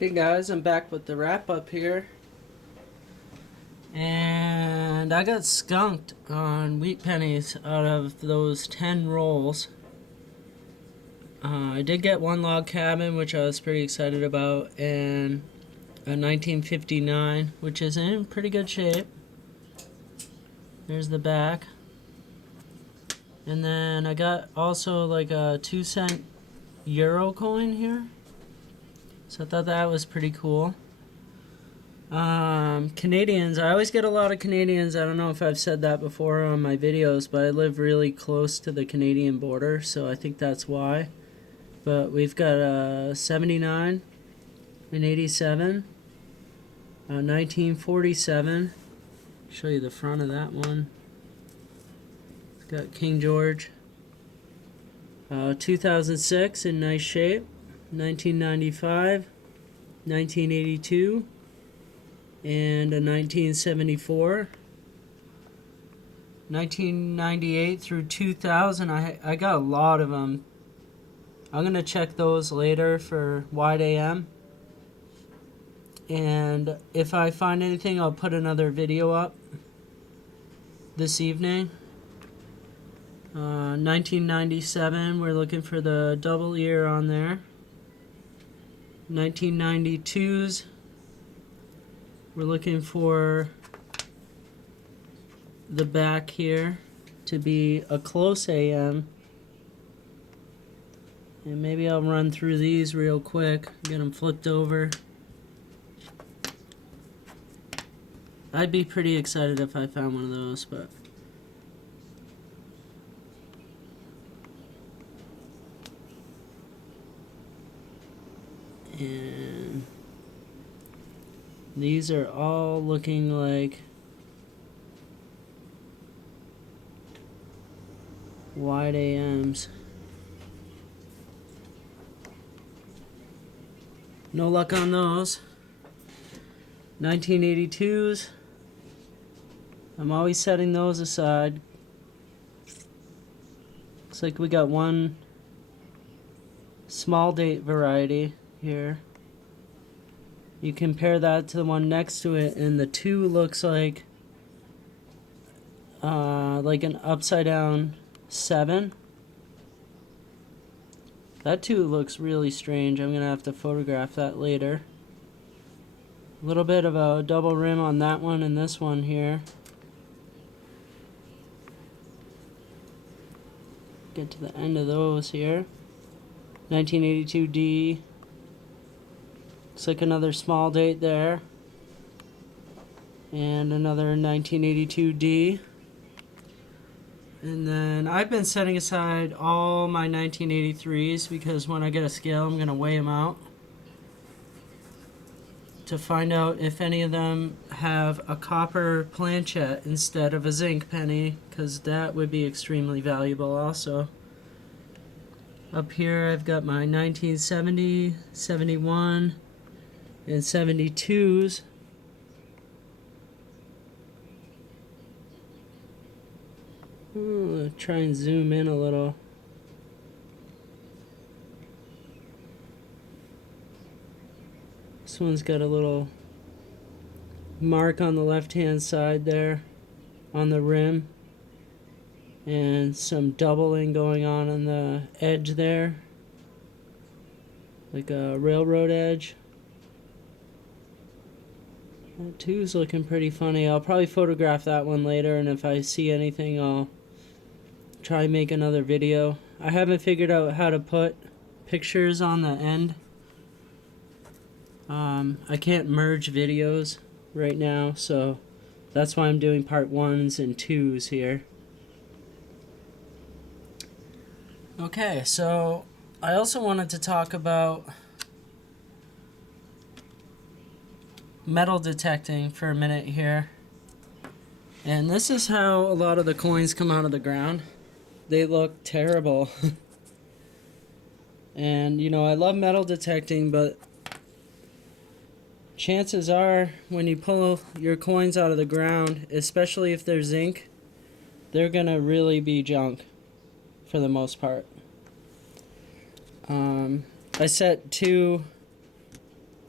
Hey guys, I'm back with the wrap up here. And I got skunked on wheat pennies out of those 10 rolls. I did get one log cabin, which I was pretty excited about, and a 1959, which is in pretty good shape. There's the back. And then I got also like a 2-cent euro coin here. So I thought that was pretty cool. Canadians. I always get a lot of Canadians. I don't know if I've said that before on my videos, but I live really close to the Canadian border, so I think that's why. But we've got a 79, an 87, a 1947. Show you the front of that one. It's got King George. 2006 in nice shape. 1995, 1982. And a 1974, 1998 through 2000. I got a lot of them. I'm gonna check those later for wide AM, and if I find anything, I'll put another video up this evening. 1997, we're looking for the double ear on there. 1992s, we're looking for the back here to be a close AM. And maybe I'll run through these real quick, get them flipped over. I'd be pretty excited if I found one of those, but and these are all looking like wide AMs. No luck on those. 1982s. I'm always setting those aside. Looks like we got one small date variety here. You compare that to the one next to it, and the 2 looks like an upside down 7. That 2 looks really strange. I'm gonna have to photograph that later. A little bit of a double rim on that one and this one here. Get to the end of those here. 1982D. Looks like another small date there. And another 1982D. And then I've been setting aside all my 1983s because when I get a scale, I'm going to weigh them out to find out if any of them have a copper planchet instead of a zinc penny, because that would be extremely valuable also. Up here I've got my 1970, 71, and 72s. Try and zoom in a little. This one's got a little mark on the left hand side there on the rim, and some doubling going on the edge there, like a railroad edge. That 2's looking pretty funny. I'll probably photograph that one later, and if I see anything, I'll try and make another video. I haven't figured out how to put pictures on the end. I can't merge videos right now, so that's why I'm doing part 1s and 2s here. Okay, so I also wanted to talk about metal detecting for a minute here. And this is how a lot of the coins come out of the ground. They look terrible. And you know, I love metal detecting, but chances are when you pull your coins out of the ground, especially if they're zinc, they're gonna really be junk for the most part. I set 2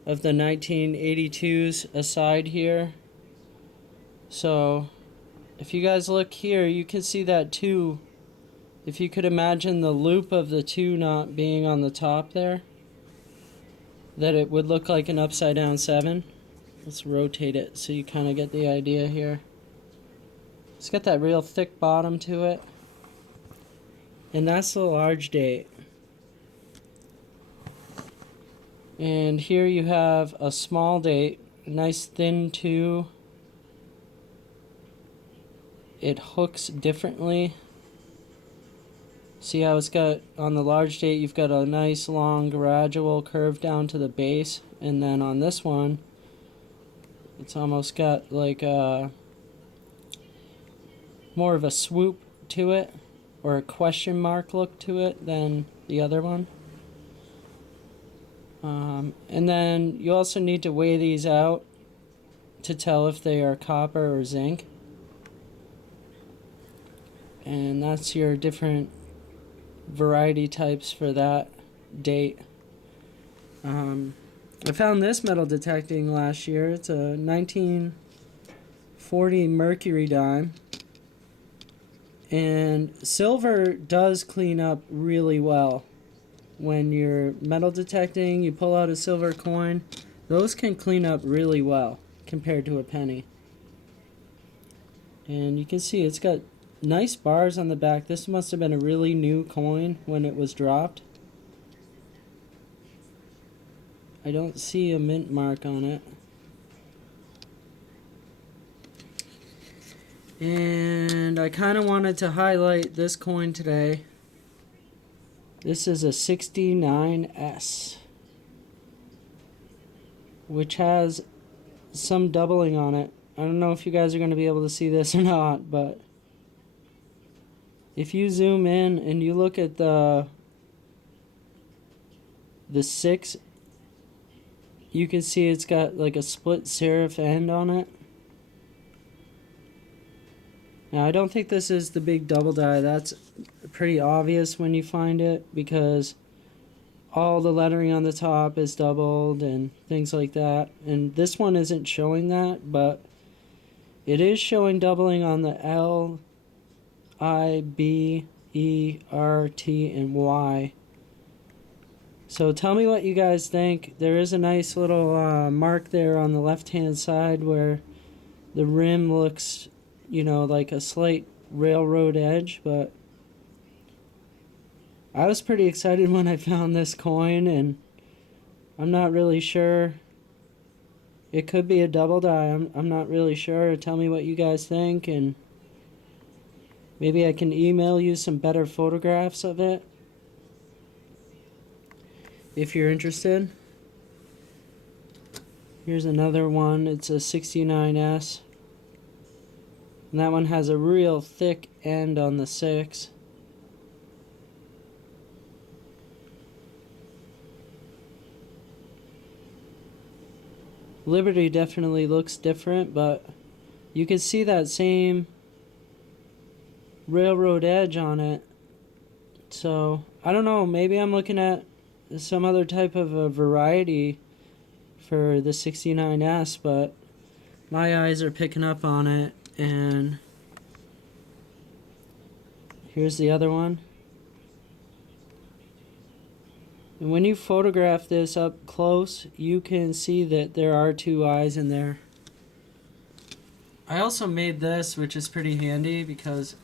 of the 1982s aside here. So if you guys look here, you can see that 2. If you could imagine the loop of the 2 not being on the top there, that it would look like an upside down 7. Let's rotate it so you kind of get the idea here. It's got that real thick bottom to it. And that's the large date. And here you have a small date, a nice thin 2. It hooks differently. See how it's got, on the large date, you've got a nice long gradual curve down to the base. And then on this one, it's almost got like a more of a swoop to it, or a question mark look to it than the other one. And then you also need to weigh these out to tell if they are copper or zinc. And that's your different variety types for that date. I found this metal detecting last year. It's a 1940 mercury dime. And silver does clean up really well. When you're metal detecting, you pull out a silver coin, those can clean up really well compared to a penny. And you can see it's got nice bars on the back. This must have been a really new coin when it was dropped. I don't see a mint mark on it. And I kind of wanted to highlight this coin today. This is a 69S, which has some doubling on it. I don't know if you guys are going to be able to see this or not, but if you zoom in and you look at the 6, you can see it's got like a split serif end on it. Now, I don't think this is the big double die. That's pretty obvious when you find it, because all the lettering on the top is doubled and things like that. And this one isn't showing that, but it is showing doubling on the L, I, B, E, R, T, and Y. So tell me what you guys think. There is a nice little mark there on the left-hand side where the rim looks, you know, like a slight railroad edge, but I was pretty excited when I found this coin, and I'm not really sure. It could be a double die. I'm not really sure. Tell me what you guys think, and maybe I can email you some better photographs of it if you're interested. Here's another one. It's a 69S. And that one has a real thick end on the 6. Liberty definitely looks different, but you can see that same railroad edge on it. So, I don't know, maybe I'm looking at some other type of a variety for the 69S, but my eyes are picking up on it. And here's the other one. And when you photograph this up close, you can see that there are 2 eyes in there. I also made this, which is pretty handy because,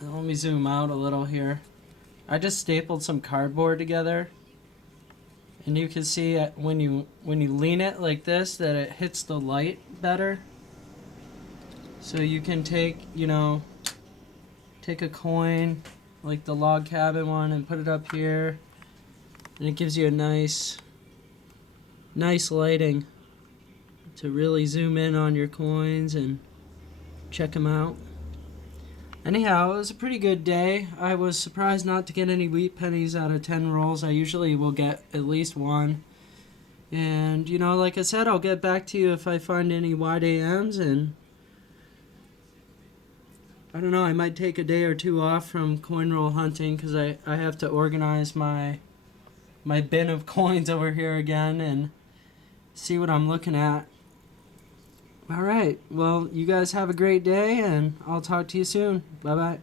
let me zoom out a little here. I just stapled some cardboard together, and you can see when you lean it like this that it hits the light better. So you can take, you know, take a coin like the log cabin one and put it up here, and it gives you a nice lighting to really zoom in on your coins and check them out. Anyhow, it was a pretty good day. I was surprised not to get any wheat pennies out of 10 rolls. I usually will get at least 1. And, you know, like I said, I'll get back to you if I find any wide AMs, and I don't know, I might take a day or 2 off from coin roll hunting because I have to organize my my bin of coins over here again and see what I'm looking at. All right. Well, you guys have a great day, and I'll talk to you soon. Bye-bye.